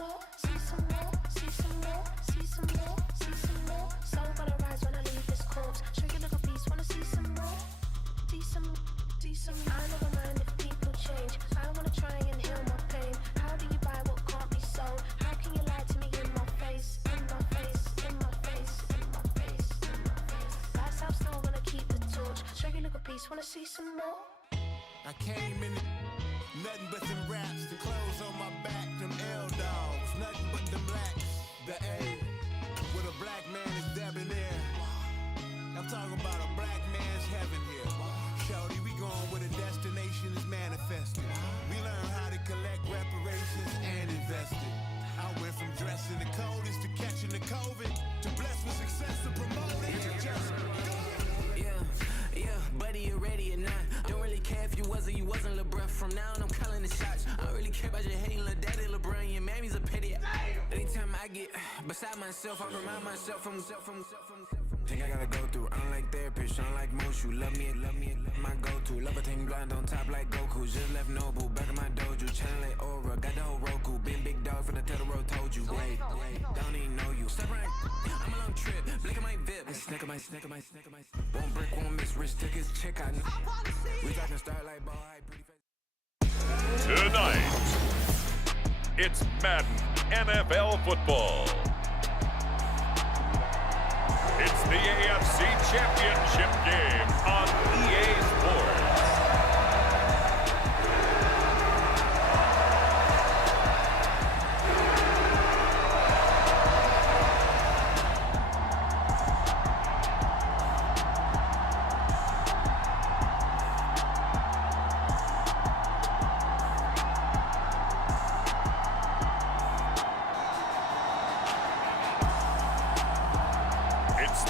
more, see some more, see some more, see some more, see some more. Soul gonna rise when I leave this corpse. Show you little beast, wanna see some more, see some, see some. I never mind if people change. I wanna try and heal my pain. How do you buy what can't be sold? How can you lie to me in my face, in my face, in my face, in my face, in my face? That's how I'm still gonna keep the torch. Show you little beast, wanna see some more. I came in nothing but them raps, the clothes on my back, them L-dogs, nothing but them blacks, the A, with a black man is debonair. I'm talking about a black man's heaven here. Shorty, we going where the destination is manifested. We learn how to collect reparations and invest it. I went from dressing the coldest to catching the COVID, to blessed with success to promoting to just go. Yeah, buddy, you ready or not? Don't really care if you was or you wasn't, lil' bruh. From now on, I'm calling the shots. I don't really care about your hating, lil' daddy, LeBron. Your mammy's a pity. Anytime I get beside myself, I remind myself from. Think I gotta go through. I don't like therapists, I don't like most. You love me, my go-to. Love a thing blind on top like Goku. Just left Nobu, back in my dojo. Channel like Aura, got the whole Roku. Been big dog from the Tellero, told you. Wait, don't even know you. Stop right, I'm a long trip. Blink of my VIP. Snicker my. Won't break, won't miss. Rich tickets, check out. We talking start like ball, high, pretty face. Tonight, it's Madden NFL football. It's the AFC Championship game on EA Sports.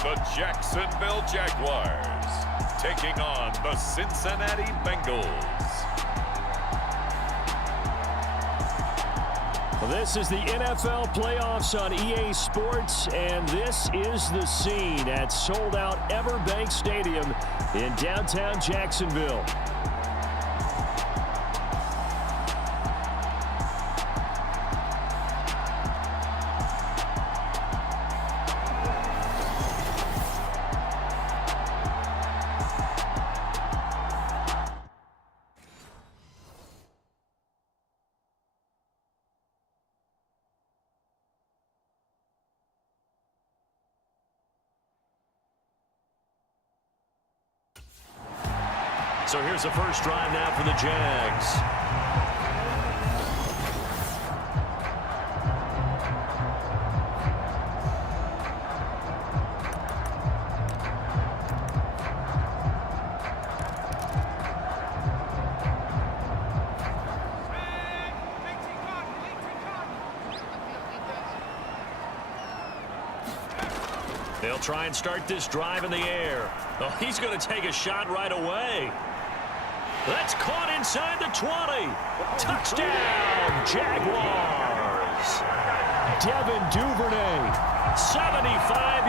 The Jacksonville Jaguars taking on the Cincinnati Bengals. Well, this is the NFL playoffs on EA Sports, and this is the scene at sold-out Everbank Stadium in downtown Jacksonville. So here's the first drive now for the Jags. They'll try and start this drive in the air. Oh, he's going to take a shot right away. That's caught inside the 20. Touchdown, Jaguars. Devin Duvernay, 75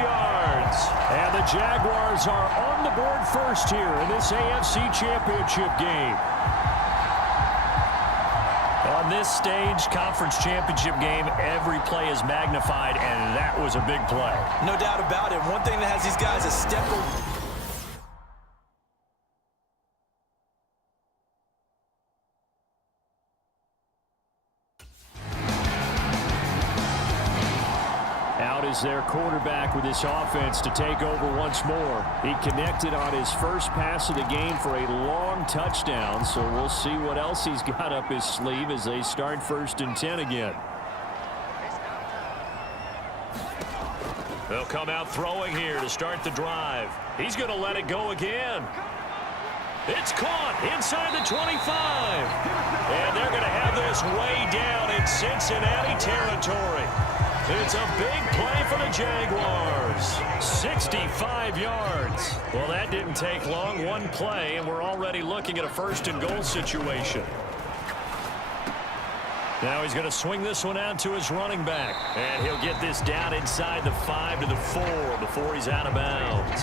yards. And the Jaguars are on the board first here in this AFC Championship game. On this stage, conference championship game, every play is magnified, and that was a big play. No doubt about it. One thing that has these guys a step over. Out is their quarterback with this offense to take over once more. He connected on his first pass of the game for a long touchdown, so we'll see what else he's got up his sleeve as they start 1st and 10 again. They'll come out throwing here to start the drive. He's going to let it go again. It's caught inside the 25. And they're going to have this way down in Cincinnati territory. It's a big play for the Jaguars. 65 yards. Well, that didn't take long. One play, and we're already looking at a 1st and goal situation. Now he's going to swing this one out to his running back. And he'll get this down inside the 5 to the 4 before he's out of bounds.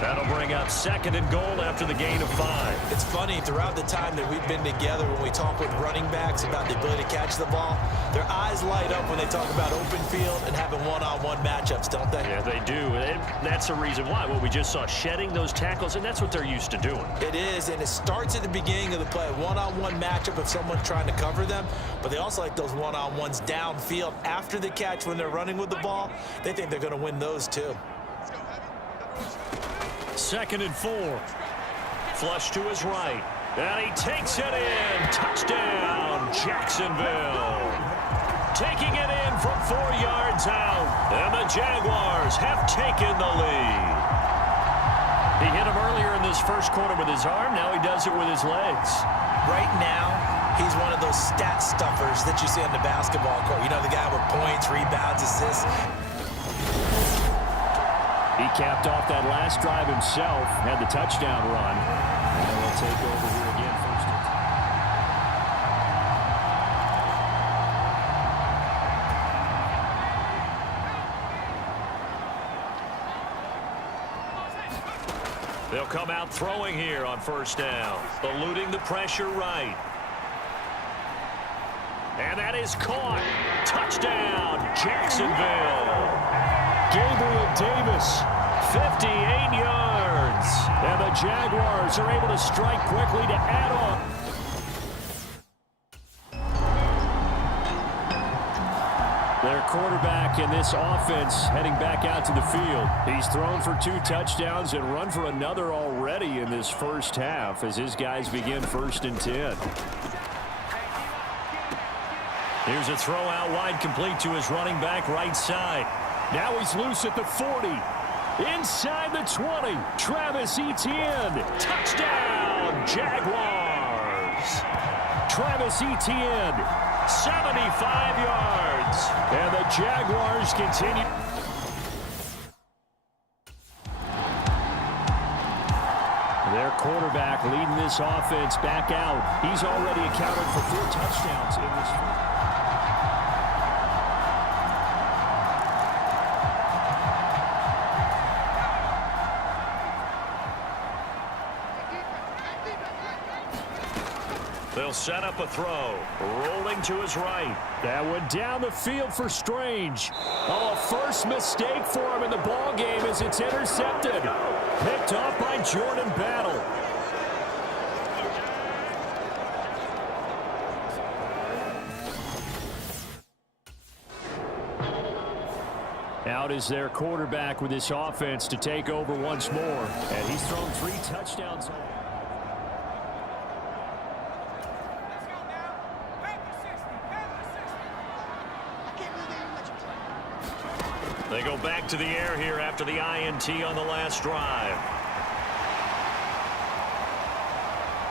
That'll bring up 2nd and goal after the gain of 5. It's funny, throughout the time that we've been together, when we talk with running backs about the ability to catch the ball, their eyes light up when they talk about open field and having one-on-one matchups, don't they? Yeah, they do. And that's the reason why. Well, we just saw shedding those tackles, and that's what they're used to doing. It is, and it starts at the beginning of the play. One-on-one matchup if someone's trying to cover them, but they also like those one-on-ones downfield after the catch when they're running with the ball. They think they're going to win those too. 2nd and 4. Flush to his right. And he takes it in. Touchdown, Jacksonville. Taking it in from 4 yards out. And the Jaguars have taken the lead. He hit him earlier in this first quarter with his arm. Now he does it with his legs. Right now, he's one of those stat stuffers that you see on the basketball court. You know, the guy with points, rebounds, assists. He capped off that last drive himself, had the touchdown run. And we'll take over here again first. They'll come out throwing here on 1st down, eluding the pressure right. And that is caught. Touchdown, Jacksonville. Gabriel Davis, 58 yards. And the Jaguars are able to strike quickly to add on. Their quarterback in this offense heading back out to the field. He's thrown for 2 touchdowns and run for another already in this first half as his guys begin 1st and 10. Here's a throw out wide, complete to his running back right side. Now he's loose at the 40. Inside the 20. Travis Etienne. Touchdown, Jaguars. Travis Etienne, 75 yards. And the Jaguars continue. Their quarterback leading this offense back out. He's already accounted for 4 touchdowns in this. They'll set up a throw. Rolling to his right. That went down the field for Strange. Oh, first mistake for him in the ball game as it's intercepted. Picked off by Jordan Battle. Out is their quarterback with this offense to take over once more. And he's thrown 3 touchdowns. They go back to the air here after the INT on the last drive.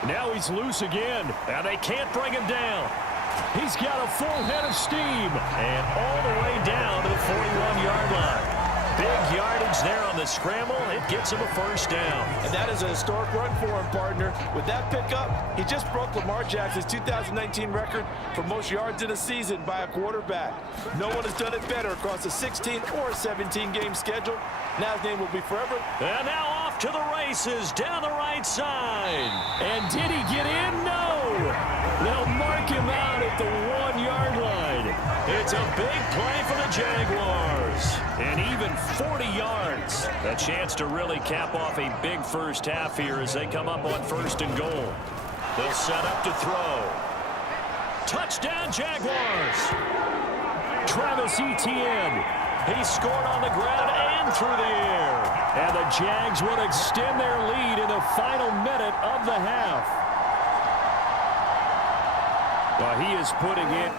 Now he's loose again, and they can't bring him down. He's got a full head of steam, and all the way down to the 41-yard line. Big yardage there on the scramble. It gets him a 1st down. And that is a historic run for him, partner. With that pickup, he just broke Lamar Jackson's 2019 record for most yards in a season by a quarterback. No one has done it better across a 16 or a 17-game schedule. Now his name will be forever. And now off to the races down the right side. And did he get in? No. They'll mark him out at the 1-yard line. It's a big play for the Jaguars. And even 40 yards. A chance to really cap off a big first half here as they come up on 1st and goal. They'll set up to throw. Touchdown, Jaguars. Travis Etienne. He scored on the ground and through the air. And the Jags will extend their lead in the final minute of the half. Well, he is putting it.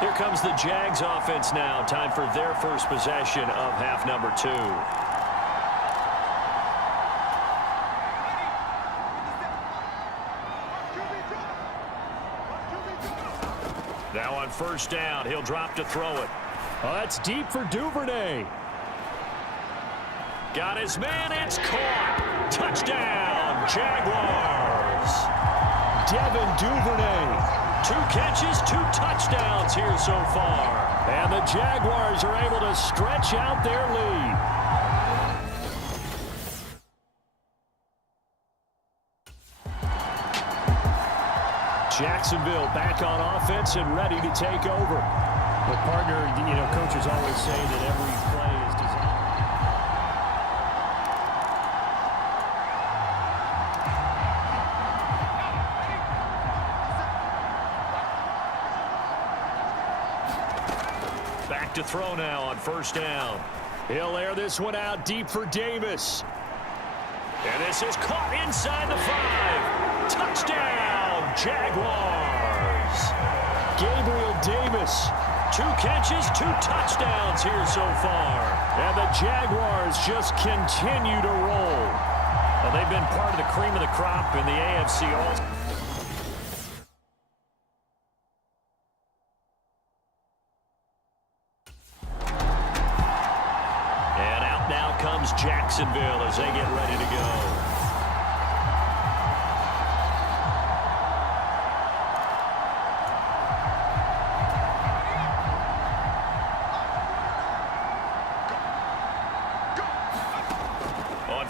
Here comes the Jags offense now. Time for their first possession of half number 2. Now on 1st down, he'll drop to throw it. Oh, that's deep for Duvernay. Got his man, it's caught. Touchdown, Jaguars. Devin Duvernay. 2 catches, 2 touchdowns here so far. And the Jaguars are able to stretch out their lead. Jacksonville back on offense and ready to take over. But partner, coaches always say that every play is designed. Back to throw now on first down. He'll air this one out deep for Davis. And this is caught inside the 5. Touchdown, Jaguars. Gabriel Davis, 2 catches, 2 touchdowns here so far. And the Jaguars just continue to roll. Well, they've been part of the cream of the crop in the AFC All. And out now comes Jacksonville as they get ready to go.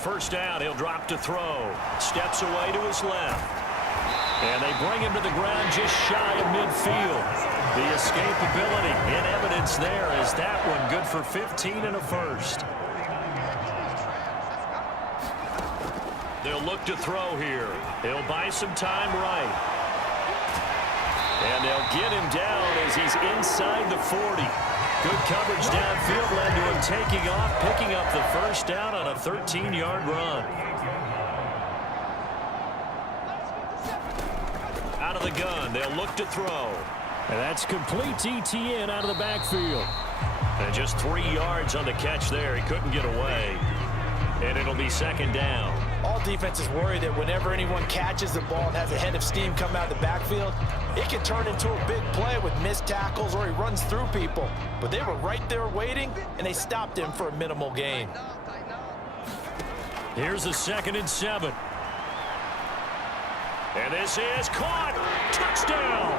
First down, he'll drop to throw. Steps away to his left. And they bring him to the ground just shy of midfield. The escapability in evidence there is that one good for 15 and a first. They'll look to throw here. He'll buy some time right. And they'll get him down as he's inside the 40. Good coverage downfield led to him taking off, picking up the first down on a 13-yard run. Out of the gun, they'll look to throw. And that's complete to ETN out of the backfield. And just 3 yards on the catch there. He couldn't get away. And it'll be second down. All defenses worry that whenever anyone catches the ball and has a head of steam come out of the backfield, it can turn into a big play with missed tackles or he runs through people. But they were right there waiting, and they stopped him for a minimal gain. Here's the 2nd and 7. And this is caught. Touchdown.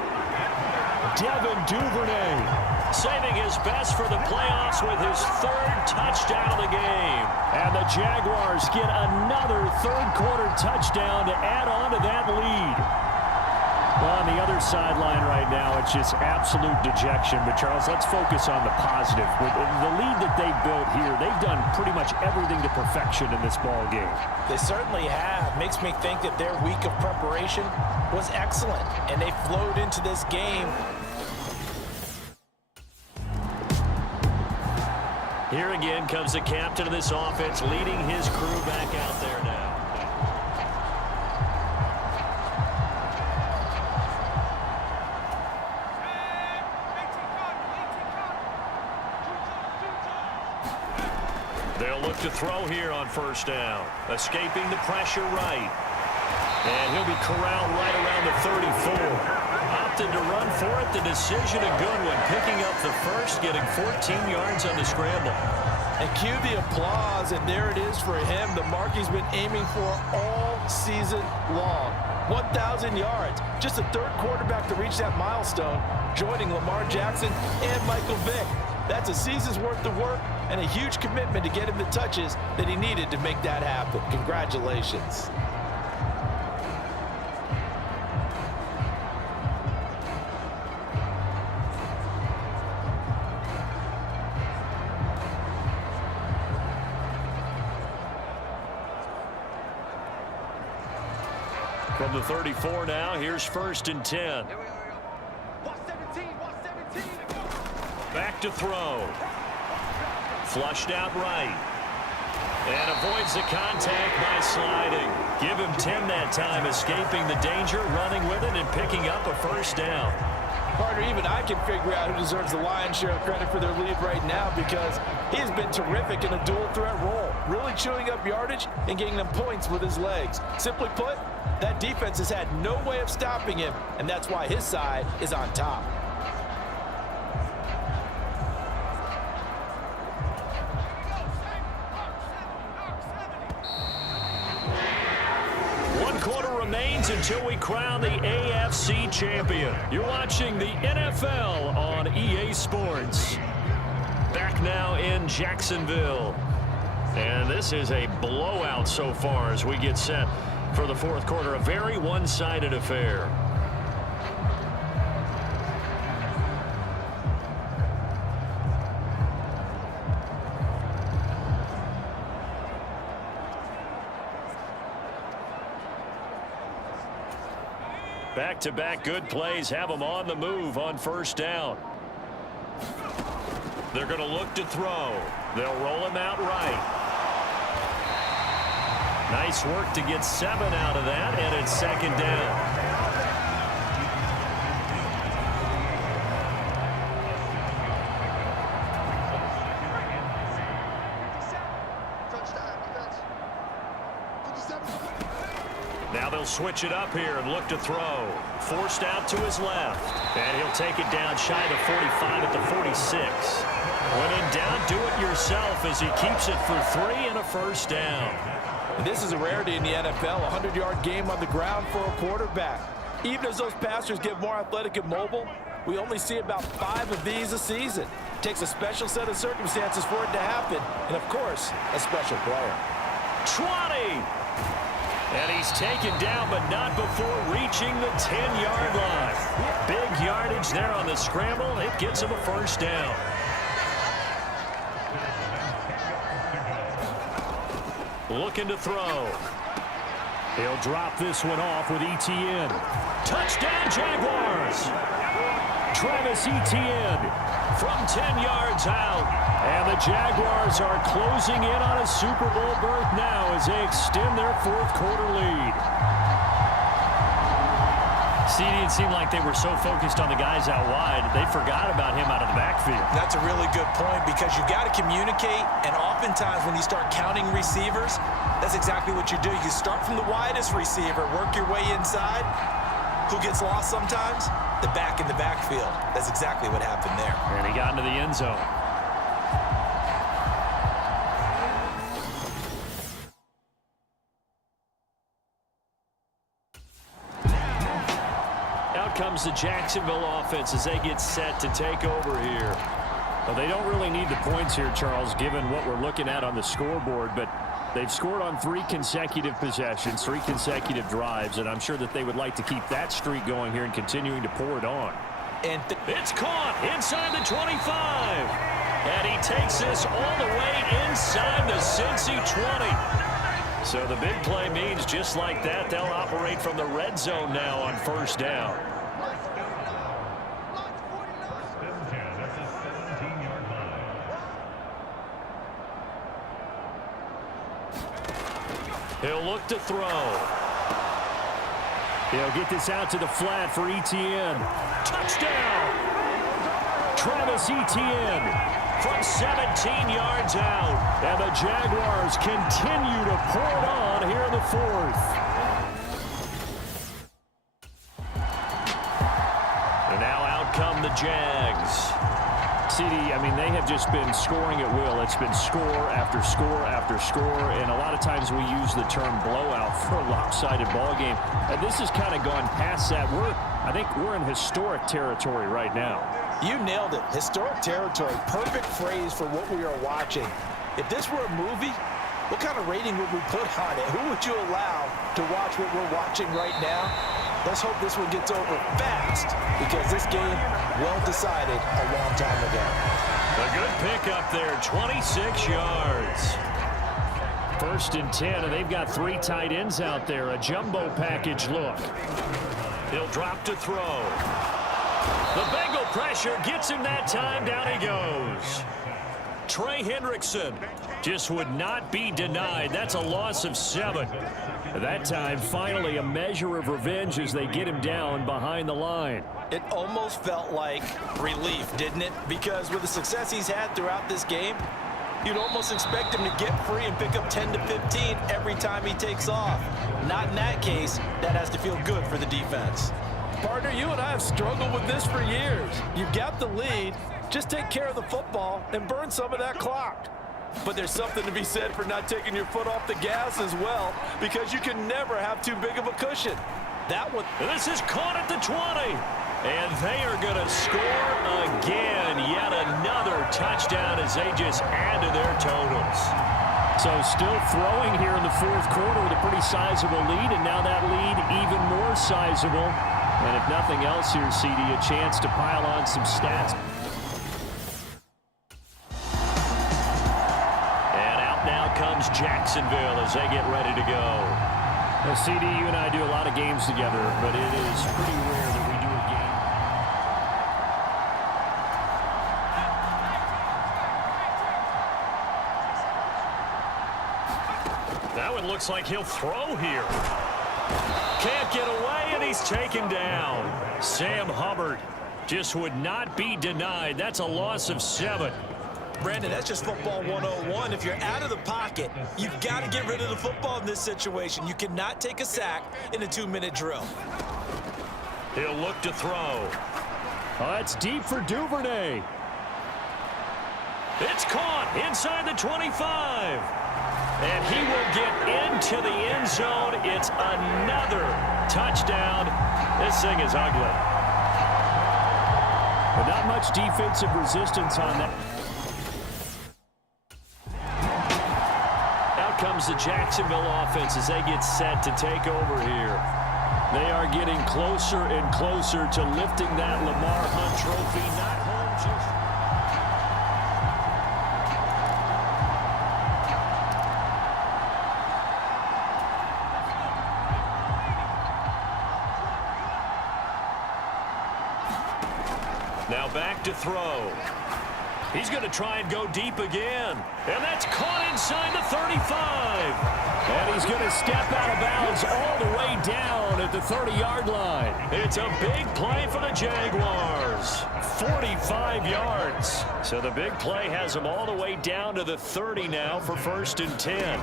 Devin Duvernay saving his best for the playoffs with his 3rd touchdown of the game. And the Jaguars get another 3rd quarter touchdown to add on to that lead. Well, on the other sideline right now, it's just absolute dejection. But, Charles, let's focus on the positive. With the lead that they built here, they've done pretty much everything to perfection in this ball game. They certainly have. Makes me think that their week of preparation was excellent, and they flowed into this game. Here again comes the captain of this offense, leading his crew back out there now. They'll look to throw here on first down. Escaping the pressure right. And he'll be corralled right around the 34. Opted to run for it. The decision a good one. Picking up the first, getting 14 yards on the scramble. And cue the applause, and there it is for him. The mark he's been aiming for all season long. 1,000 yards. Just the 3rd quarterback to reach that milestone, joining Lamar Jackson and Michael Vick. That's a season's worth of work and a huge commitment to get him the touches that he needed to make that happen. Congratulations. From the 34 now, here's 1st and 10. Back to throw. Flushed out right. And avoids the contact by sliding. Give him 10 that time, escaping the danger, running with it, and picking up a first down. Partner, even I can figure out who deserves the lion's share of credit for their lead right now, because he has been terrific in a dual threat role, really chewing up yardage and getting them points with his legs. Simply put, that defense has had no way of stopping him, and that's why his side is on top. remains until we crown the AFC champion. You're watching the NFL on EA Sports. Back now in Jacksonville. And this is a blowout so far as we get set for the fourth quarter. A very one-sided affair. Back-to-back good plays have them on the move on first down. They're going to look to throw. They'll roll him out right. Nice work to get 7 out of that, and it's second down. Now they'll switch it up here and look to throw. Forced out to his left. And he'll take it down shy of the 45 at the 46. When in doubt, do it yourself as he keeps it for 3 and a first down. And this is a rarity in the NFL, a 100-yard game on the ground for a quarterback. Even as those passers get more athletic and mobile, we only see about 5 of these a season. It takes a special set of circumstances for it to happen, and of course, a special player. 20! And he's taken down, but not before reaching the 10-yard line. Big yardage there on the scramble. It gets him a first down. Looking to throw. He'll drop this one off with Etienne. Touchdown, Jaguars! Travis Etienne from 10 yards out. And the Jaguars are closing in on a Super Bowl berth now as they extend their fourth quarter lead. CD, it seemed like they were so focused on the guys out wide, they forgot about him out of the backfield. That's a really good point because you got to communicate, and oftentimes when you start counting receivers, that's exactly what you do. You start from the widest receiver, work your way inside. Who gets lost sometimes? The back in the backfield. That's exactly what happened there. And he got into the end zone. Out comes the Jacksonville offense as they get set to take over here. Well, they don't really need the points here, Charles, given what we're looking at on the scoreboard, but they've scored on 3 consecutive possessions, 3 consecutive drives, and I'm sure that they would like to keep that streak going here and continuing to pour it on. And it's caught inside the 25. And he takes this all the way inside the Cincy 20. So the big play means just like that, they'll operate from the red zone now on first down. He'll look to throw. He'll get this out to the flat for Etienne. Touchdown! Travis Etienne from 17 yards out. And the Jaguars continue to pour it on here in the fourth. And now out come the Jags. CD, I mean, they have just been scoring at will. It's been score after score after score, and a lot of times we use the term blowout for a lopsided ball game. And this has kind of gone past that. I think we're in historic territory right now. You nailed it. Historic territory. Perfect phrase for what we are watching. If this were a movie, what kind of rating would we put on it? Who would you allow to watch what we're watching right now? Let's hope this one gets over fast because this game, well decided a long time ago. A good pickup there, 26 yards. First and 10, and they've got 3 tight ends out there. A jumbo package look. He'll drop to throw. The Bengal pressure gets him that time. Down he goes. Trey Hendrickson just would not be denied. That's a loss of 7. That time, finally, a measure of revenge as they get him down behind the line. It almost felt like relief, didn't it? Because with the success he's had throughout this game, you'd almost expect him to get free and pick up 10 to 15 every time he takes off. Not in that case. That has to feel good for the defense. Partner, you and I have struggled with this for years. You've got the lead. Just take care of the football and burn some of that clock. But there's something to be said for not taking your foot off the gas as well, because you can never have too big of a cushion. This is caught at the 20. And they are going to score again. Yet another touchdown as they just add to their totals. So still throwing here in the fourth quarter with a pretty sizable lead, and now that lead even more sizable. And if nothing else here, CD, a chance to pile on some stats. And out now comes Jacksonville as they get ready to go. Now, CD, you and I do a lot of games together, but it is pretty rare that we do a game. That one looks like he'll throw here. Can't get away, and he's taken down. Sam Hubbard just would not be denied. That's a loss of 7. Brandon, that's just football 101. If you're out of the pocket, you've got to get rid of the football in this situation. You cannot take a sack in a 2-minute drill. He'll look to throw. Oh, that's deep for Duvernay. It's caught inside the 25. And he will get into the end zone. It's another touchdown. This thing is ugly. But not much defensive resistance on that. Out comes the Jacksonville offense as they get set to take over here. They are getting closer and closer to lifting that Lamar Hunt trophy. Not home just... Now back to throw. He's going to try and go deep again. And that's caught inside the 35. And he's going to step out of bounds all the way down at the 30-yard line. It's a big play for the Jaguars. 45 yards. So the big play has them all the way down to the 30 now for 1st and 10.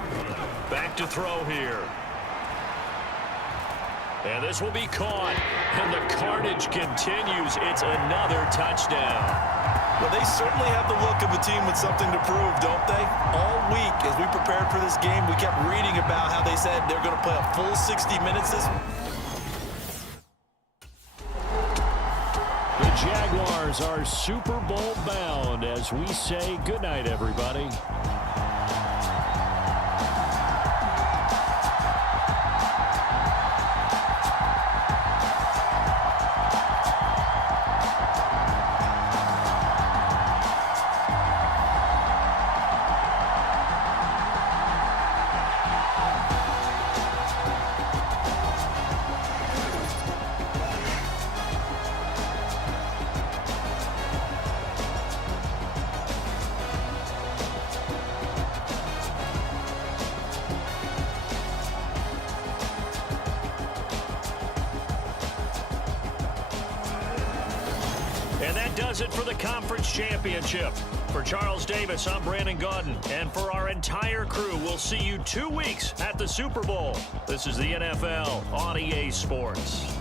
Back to throw here. And this will be caught. And the carnage continues. It's another touchdown. Well, they certainly have the look of a team with something to prove, don't they? All week, as we prepared for this game, we kept reading about how they said they're going to play a full 60 minutes this week. The Jaguars are Super Bowl bound as we say goodnight, everybody. And that does it for the conference championship. For Charles Davis, I'm Brandon Gaudin. And for our entire crew, we'll see you 2 weeks at the Super Bowl. This is the NFL on EA Sports.